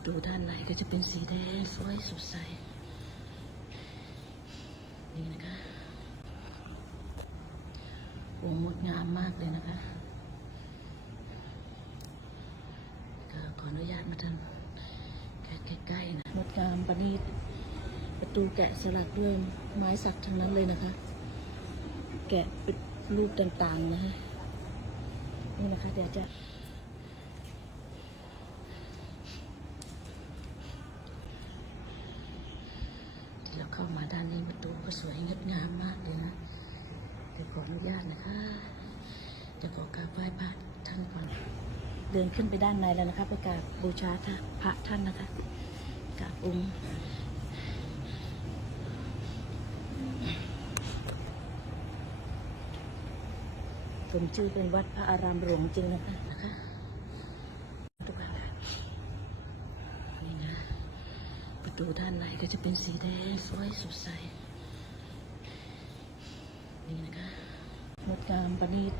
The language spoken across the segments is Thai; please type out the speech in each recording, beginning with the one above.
ประตูด้านในก็จะเป็นสีแดงสวยสดใส นี่นะคะโอ้งดงามมากเลยนะคะก็ขออนุญาตมาทำแค่ใกล้ๆนะงดงามประณีตประตูแกะสลักด้วยไม้สักทั้งนั้นเลยนะคะ แกะเป็นรูปต่างๆนะฮะนี่นะคะเดี๋ยวจะ ที่เราเข้ามาด้านนี้ประ ตูก็สวยงดงามมากเลยนะเดี๋ยวขออนุญาตนะคะจะขอกราบไหว้พระท่านก่อน เดินขึ้นไปด้านในแล้วนะคะไปกราบบูชาท่าพระท่านนะคะกราบองค์สมชื่อเป็นวัดพระอารามหลวงจริงนะคะนะคะทุกท่านค่ะนี่นะประตูด้านในก็จะเป็นสีแดงสวยสดใส นี่นะคะงดงามประณีต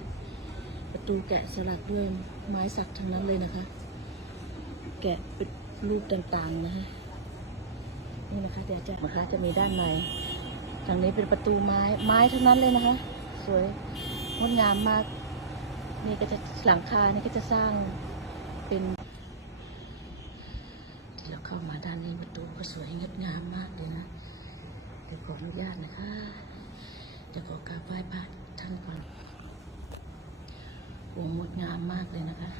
ประตูแกะสลักด้วยไม้สักทั้งนั้นเลยนะคะ แกะเป็นรูปต่างๆนะฮะนี่นะคะเดี๋ยวจะนะคะจะมีด้านในทางนี้เป็นประตูไม้ไม้ทั้งนั้นเลยนะคะ สวยงดงามมาก นี่ก็จะหลังคานี่ก็จะสร้างเป็นเราเข้ามาด้านนี้ประตูก็สวยงดงามมากเลยนะเดี๋ยวขออนุญาตนะคะ จะขอกราบไหว้พระท่านก่อนโอ้งดงามมากเลยนะคะ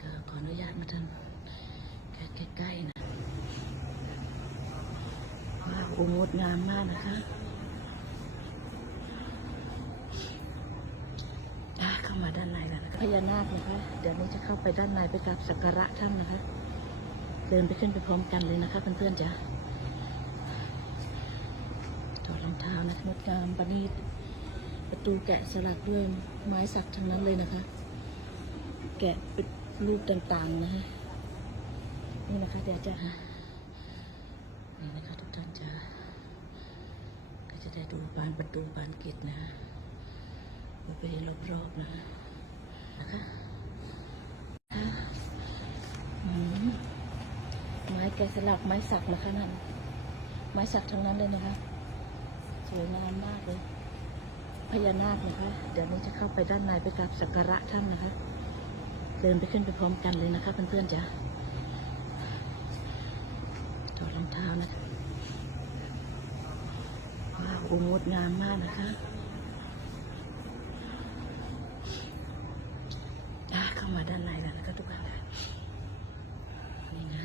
ก็ขออนุญาตมาทำแค่ใกล้ๆนะว้าวโอ้งดงามมากนะคะอะเข้ามาด้านในแล้วนะคะพญานาคนะคะ เดี๋ยวนี้จะเข้าไปด้านในไปกราบสักการะท่านนะคะ เดินไปขึ้นไปพร้อมกันเลยนะคะเพื่อนๆจ้ะ ถอดรองเท้านะคะงดงามประณีตประตูแกะสลักด้วยไม้สักทั้งนั้นเลยนะคะ แกะเป็นรูปต่างๆนะฮะนี่นะคะเดี๋ยวจะนี่นะคะทุกท่านจะก็จะได้ดูบานประตูบานเกตนะไปรอบๆนะนะคะอะอืมไม้แกะสลักไม้สักนะคะนั่นไม้สักทั้งนั้นเลยนะคะ สวยงามมากเลยพญานาคนะคะ เดี๋ยวนี้จะเข้าไปด้านในไปกราบสักการะท่านนะคะ เดินไปขึ้นไปพร้อมกันเลยนะคะเพื่อนๆจ้ะถอดรองเท้านะคะว้าวงดงามมากนะคะเข้ามาด้านในแล้วนะคะทุกท่านค่ะนี่นะ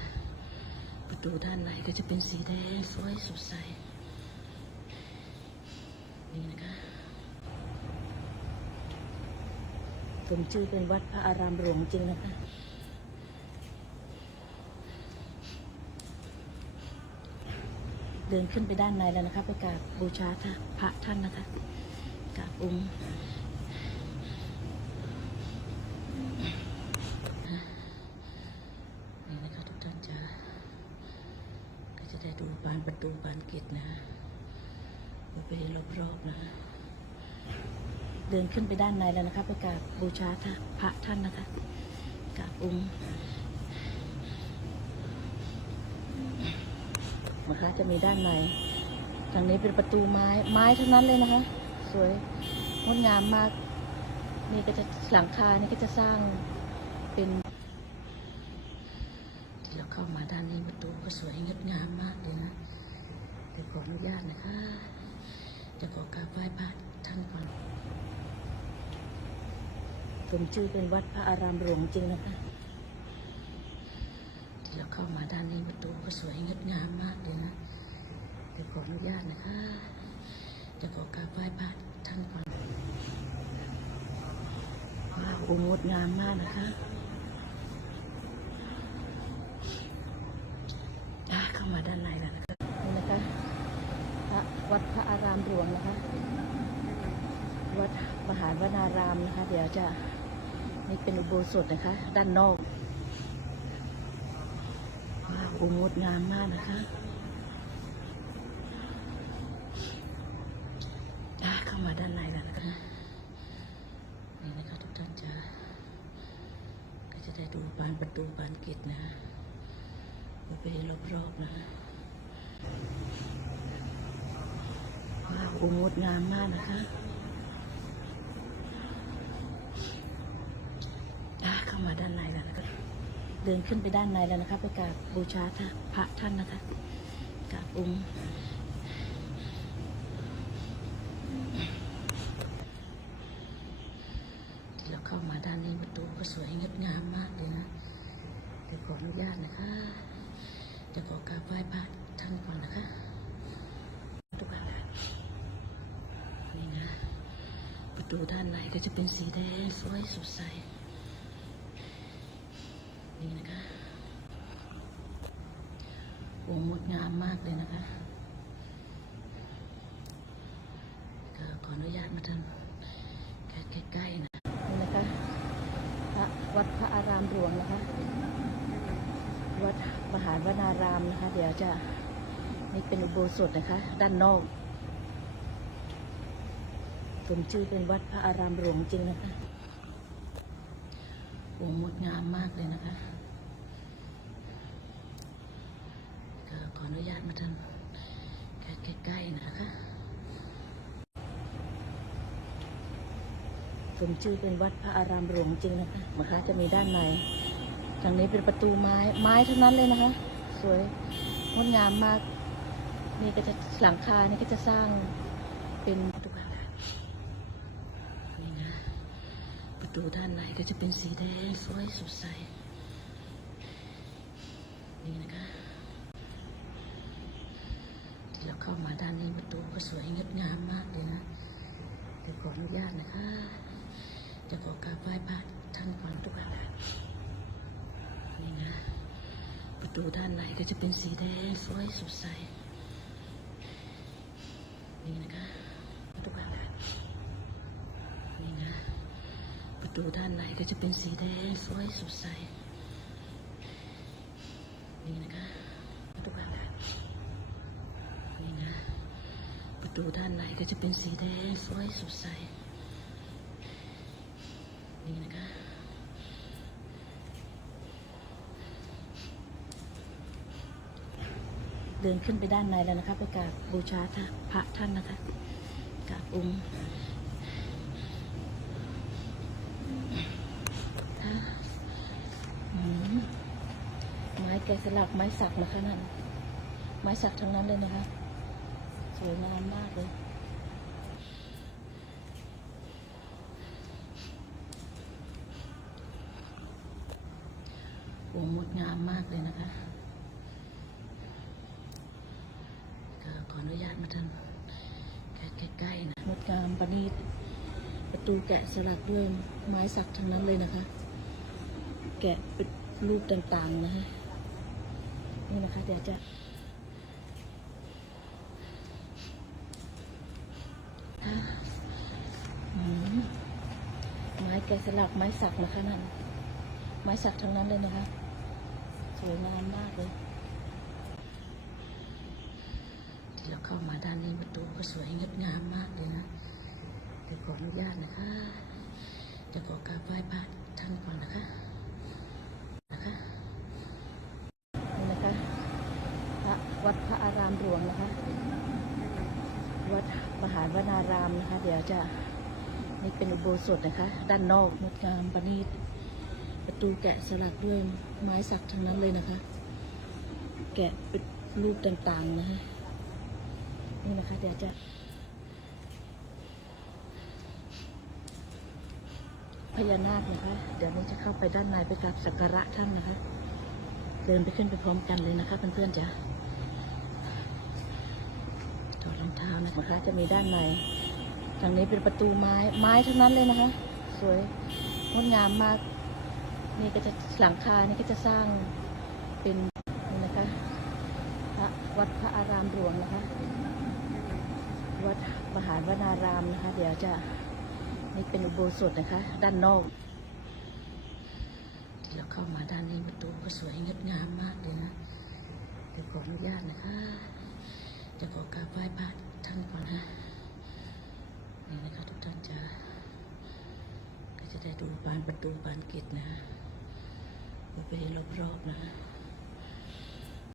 ประตูด้านในก็จะเป็นสีแดงสวยสดใส นี่นะคะ สมชื่อเป็นวัดพระอารามหลวงจริงนะคะเดินขึ้นไปด้านในแล้วนะคะไปกราบบูชาพระท่านนะคะกราบองค์นี่นะคะทุกท่านจ้าก็จะได้ดูบานประตูบานเกตนะไปเรอบๆนะ เดินขึ้นไปด้านในแล้วนะคะไปกราบบูชาท่าพระท่านนะคะกราบองค์นะคะจะมีด้านในทางนี้เป็นประตูไม้ไม้ทั้งนั้นเลยนะคะ สวยงดงามมาก นี่ก็จะหลังคานี่ก็จะสร้างเป็นที่เราเข้ามาด้านนี้ประตูก็สวยงดงามมากเลยนะเดี๋ยวขออนุญาตนะคะจะขอกราบไหว้พระท่านก่อน สมชื่อเป็นวัดพระอารามหลวงจริงนะคะที่เราเข้ามาด้านนี้ประตูก็สวยงดงามมากเลยนะเดี๋ยวขออนุญาตนะคะ จะขอกราบไหว้พระท่านก่อนว้าวงดงามมากนะคะอะเข้ามาด้านในแล้วนะคะนี่นะคะพระวัดพระอารามหลวงนะคะ วัดมหาวนารามนะคะ เดี๋ยวจะ นี่เป็นอุโบสถนะคะ ด้านนอกว้าวงดงามมากนะคะเข้ามาด้านในแล้วนะคะนี่นะคะทุกท่านจ้าก็จะได้ดูบานประตูบานกิจนะไปรอบๆนะว้าวงดงามมากนะคะอะเข้า มาด้านในแล้วนะคะเดินขึ้นไปด้านในแล้วนะคะไปกราบบูชาท่าพระท่านนะคะกราบองค์เราเข้ามาด้านนี้ประตูก็สวยงดงามมากเลยนะเดี๋ยวขออนุญาตนะคะจะขอกราบไหว้พระท่านก่อนนะคะทุกท่านนี่นะประตูด้านในก็จะเป็นสีแดงสวยสดใส นี่นะคะโอ้ งามมากเลยนะคะก็ขออนุญาตมาทำแค่ใกล้ๆนะนี่นะคะพระวัดพระอารามหลวงนะคะ วัดมหาวนารามนะคะ เดี๋ยวจะนี่เป็นอุโบสถนะคะ ด้านนอกสมชื่อเป็นวัดพระอารามหลวงจริงนะคะโอ้งดงามมากเลยนะคะก็ข ออนุญาตมาทำแค่ใกล้ๆนะคะสมชื่อเป็นวัดพระอารามหลวงจริงนะคะนะคะจะมีด้านในทางนี้เป็นประตูไม้ไม้ทั้งนั้นเลยนะคะ สวยงดงามมาก นี่ก็จะหลังคานี่ก็จะสร้างเป็นประตูกค่ะนี่นะประตูด้านในก็จะเป็นสีแดงสวยสดใสนี่นะคะ ที่ เข้ามาด้านนี้ประตูก็สวยงดงามมากเลยนะเดี๋ยวขออนุญาตนะคะ จะขอกราบไหว้พระท่านก่อนทุกท่านนี่นะ ประตูด้านในก็จะเป็นสีแดงสวยสดใส นี่นะคะทุกท่านนี่นะ ประตูด้านในก็จะเป็นสีแดงสวยสดใส นี่นะคะทุกท่านค่ะนี่นะ ประตูด้านในก็จะเป็นสีแดงสวยสดใส นี่นะคะ เดินขึ้นไปด้านในแล้วนะคะไปกราบบูชาพระท่านนะคะกราบองค์ไม้แกะสลักไม้สักนะคะนั่นไม้สักทั้งนั้นเลยนะคะ สวยงามมากเลย โอ้งดงามมากเลยนะคะก็ขออนุญาตมาทำแค่ใกล้ๆนะงดงามประณีตประตูแกะสลักด้วยไม้สักทั้งนั้นเลยนะคะ แกะเป็นรูปต่างๆนะคะนี่นะคะเดี๋ยวจะอ่ไม้แกะสลักไม้สักนะคะนั่นไม้สักทั้งนั้นเลยนะคะ สวยงามมากเลย ที่เราเข้ามาด้านนี้ประตูก็สวยงดงามมากเลยนะเดี๋ยวขออนุญาตนะคะจะขอกราบไหว้พระท่านก่อนนะคะ นะคะนี่นะคะพระวัดพระอารามหลวงนะคะ วัดมหาวนารามนะคะ เดี๋ยวจะนี่เป็นอุโบสถนะคะ ด้านนอกงดงามประณีต ตูแกะสลักด้วยไม้สักทั้งนั้นเลยนะคะ แกะเป็นรูปต่างๆนะคะนี่นะคะ เดี๋ยวจะ พญานาคนะคะ เดี๋ยวนี้จะเข้าไปด้านในไปกราบสักการะท่านนะคะ เดินไปขึ้นไปพร้อมกันเลยนะคะเพื่อนๆจ้ะถอดรองเท้านะคะ จะมีด้านในทางนี้เป็นประตูไม้ไม้ทั้งนั้นเลยนะคะ สวยงดงามมาก นี่ก็จะหลังคานี่ก็จะสร้างเป็นนะคะพระวัดพระอารามหลวงนะคะ วัดมหาวนารามนะคะ เดี๋ยวจะนี่เป็นอุโบสถนะคะ ด้านนอกที่เราเข้ามาด้านนี้ประตูก็สวยงดงามมากเลยนะเดี๋ยวขออนุญาตนะคะ จะขอกราบไหว้พระท่านก่อนนะนี่นะคะทุกท่านจะก็จะได้ดูบานประตูบานกิจนะ บริเว